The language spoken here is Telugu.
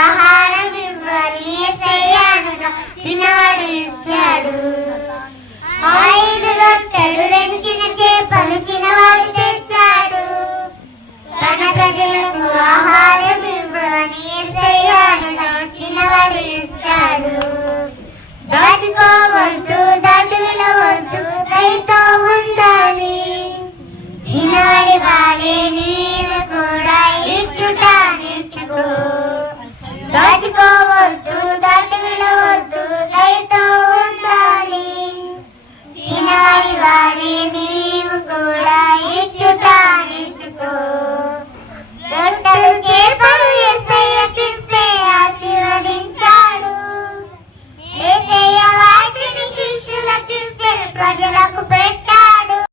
ఆహారం ఇవ్వాలి యేసయ్యనగా చిన్నవాడు ఇచ్చాడు. 5 రొట్టెలు 2 చిన్న చేపలు చిన్నవాడు తెచ్చాడు. తన ప్రజలకు ఆహారం ఇవ్వని యేసయ్యనగా చిన్నవాడు ఇచ్చాడు. దాచుకోవద్దు, దాటు విలవద్దు, దయతో ఉండాలి. చిన్నవాడి వాడే నీవు కూడా ఇచ్చుట నేర్చుకో. దాచుకోవద్దు, దాటు విలవద్దు, దయతో ఉండాలి. చిన్నవాడి వాడే